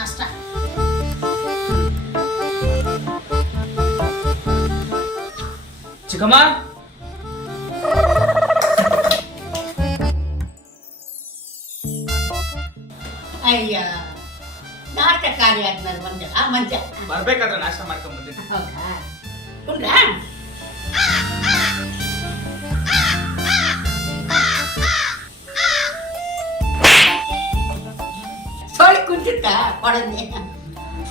ನಾಷ್ಟ ಚಿಕ್ಕಮ್ಮ ಅಯ್ಯ ನಾಷ್ಟ ಕಾರ್ಯ ಆದ್ಮೇಲೆ ಬಂದೆ ಆ ಮಂಜ ಬರ್ಬೇಕಾದ್ರೆ ನಾಷ್ಟ ಮಾಡ್ಕೊಂಡ್ ಬಂದಿದ್ದೆ ಹೌದಾ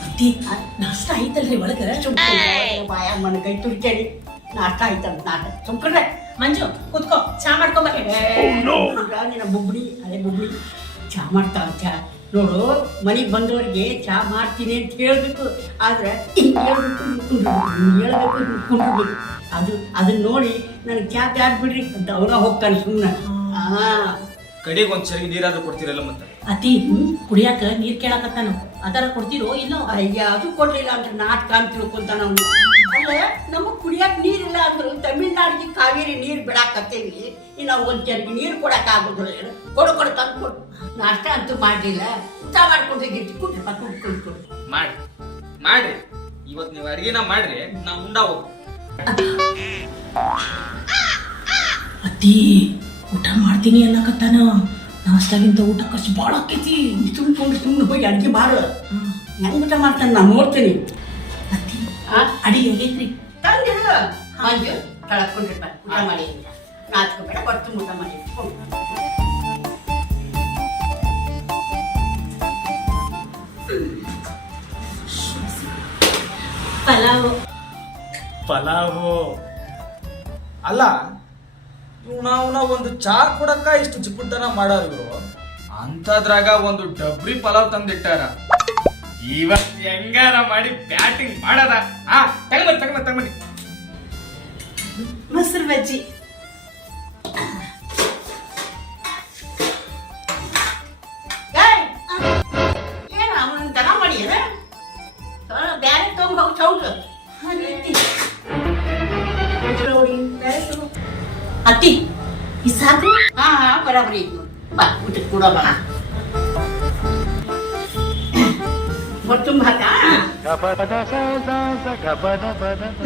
ಅತ್ತಿ ನಾಷ್ಟ ಐತಲ್ರಿ ಒಳಗ? ಬಾಯ ಮನ ಕೈ ತುರ್ಕೇಳಿ ನಾಷ್ಟ ಐತಲ್ ನಾಟ. ಸುಮ್ಕೊಂಡ್ರೆ ಮಂಜು ಕುತ್ಕೋ ಚಾ ಮಾಡ್ಕೊಂಬ ನಿನ್ನ ಬುಬ್ಳಿ ಅದೇ ಬುಬ್ಳಿ ಚಾ ಮಾಡ್ತಾ ಚಾ. ನೋಡು ಮನೆಗೆ ಬಂದವರಿಗೆ ಚಾ ಮಾಡ್ತೀನಿ ಅಂತ ಹೇಳ್ಬೇಕು. ಆದ್ರೆ ಹೇಳ್ಬೇಕು ಹೇಳ್ಬೇಕು ಹಿಂಗ್ ಅದು ಅದನ್ನ ನೋಡಿ ನನಗೆ ಚಾ ಬ್ಯಾಡ್ ಬಿಡ್ರಿ ಅಂತ ಅವ್ರ ಹೋಗ್ತಾನೆ ಸುಮ್ಮನೆ ಕಡೆಗೆ ಒಂದ್ ಸರಿ ನೀರಾದ್ರೂ ಕೊಡ್ತೀರಲ್ಲ ಮತ್ತೆ? ಅತ್ತಿ ಕುಡಿಯಾಕ ನೀರ್ ಕೇಳಾಕತ್ತಾನು ಅದರ ಕೊಡ್ತಿರೋ ಇಲ್ಲೋ? ಅಯ್ಯ ಅದು ಕೊಡ್ಲಿಲ್ಲ ಅಂದ್ರೆ ನಾಟಕ ಅಂತ ತಿಳ್ಕೊಂತಾನ ಅವನು. ಅಲ್ಲ ನಮಗ್ ನೀರ್ ನೀರಿಲ್ಲ ಅಂದ್ರು ತಮಿಳ್ನಾಡಿಗೆ ಕಾವೇರಿ ನೀರ್ ಬಿಡಾಕತ್ತೇವಿ. ಇನ್ನ ಒಂದ್ ಚರಿಗೆ ನೀರ್ ಕೊಡಕ್ ಆಗುದಿಲ್ಲ ಏನು? ಕೊಡು ಕೊಡು ತಂದು ಕೊಡು. ನಾಷ್ಟ ಅಂತೂ ಮಾಡ್ಲಿಲ್ಲ. ಊಟ ಮಾಡ್ಕೊಂಡು ಕುಟ್ರಿ ಮತ್ತೆ ಕುಡ್ಕೊಂಡು ಕೊಡು ಮಾಡಿ ಮಾಡ್ರಿ. ಇವತ್ ನೀವು ಅಡಿಗೆನ ಮಾಡ್ರಿ ನಾ ಉಂಡ ಹೋಗ ಅತ್ತಿ ಊಟ ಮಾಡ್ತೀನಿ ಅನ್ನಕತ್ತಾನ. ನಾಷ್ಟಾಗಿಂತ ಊಟ ಖರ್ಚು ಭಾಳ ಆಕೈತಿ. ತುಂಬಿಕೊಂಡು ಸುಮ್ಮನೆ ಹೋಗಿ ಅಡುಗೆ ಬಾರ ಹೆಂಗೆ ಊಟ ಮಾಡ್ತಾನೆ ನಾನು ನೋಡ್ತೀನಿ. ಅತ್ತಿ ಆ? ಅಡಿಗೆ ಆಗೈತ್ರಿ ತಂದಿಡು ಮಂಜು ಕಳ್ಕೊಂಡಿರ್ಬ ಊಟ ಮಾಡಿ ನಾಲ್ಕು ನಾಚ್ಕೋಬೇಡ ಬರ್ತು ಊಟ ಮಾಡಿ ಪಲಾವ್. ಪಲಾವು. ಅಲ್ಲ ಇವ್ನ ಒಂದು ಚಾ ಕೊಡಕ್ಕ ಇಷ್ಟು ಚಿಪ್ಪುಟ್ಟನ ಮಾಡಾರ ಇವರು. ಅಂತದ್ರಾಗ ಒಂದು ಡಬ್ರಿ ಪಲಾವ್ ತಂದಿಟ್ಟಾರ. ಇವತ್ ಹೆಂಗಾರ ಮಾಡಿ ಬ್ಯಾಟಿಂಗ್ ಮಾಡದ? ಆ ತಗೊಂಬನ್ನಿ ತಗೊಂಬನ್ನಿ ತಗೊಂಬನ್ನಿ ಮೊಸರು ಬಜ್ಜಿ. ಏಯ್! ಏನ್ ಅವನ ದನ ಮಾಡಿ ಬ್ಯಾರೆ ತಗೊಂಡ್ ಹೋಗಿ ಚೌದು ಅತ್ತಿ ಈ ಸಾಕು? ಹಾ ಹಾ ಬರಾಬರಿ ನೋಡು. ಬಾ ಊಟಕ್ಕೆ ಕೂಡ ಬಾ. ಹೊತ್ತು ಹಾಕ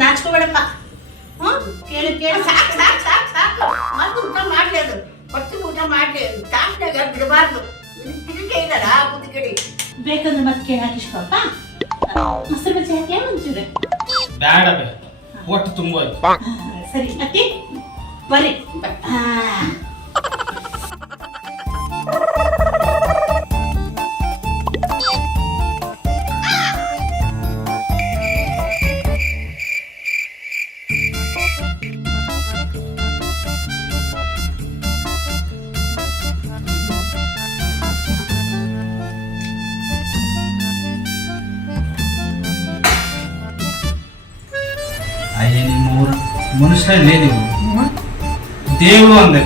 ನಾಚ್ಕೋಬೇಡಪ್ಪ ಹ್ಮ್ ಕೇಳಿ ಕೇಳು. ಸಾಕು ಸಾಕು ಸಾಕು ಸಾಕು. ಮತ್ತೆ ಊಟ ಮಾಡ್ಲಿ ಅದು. ಊಟ ಮಾಡ್ಲಿ ಬಿಡಬಾರ್ದು. ತಿರುಗಿ ಬುದ್ಧಿ ಕಡೆ? ಬೇಕಂದ್ರೆ ಮತ್ತೆ ಕೇಳಾಕ ಇಷ್ಟಪ್ಪ. ಮೊಸರು ಬಜ್ಜಿ ಹಾಕಿ ಮಂಚೂರೆ? ಬ್ಯಾಡ ಬೇ ಒಟ್ಟು ತುಂಬ ಸರಿ. ಅತ್ತಿ ಬರ್ರಿ ಆ, ಅಯ್ಯ ನಿಮ್ಮ ಊರು ಮನುಷ್ಯರಲ್ಲೇ ನೀವು ದೇವರು ಅಂದೆ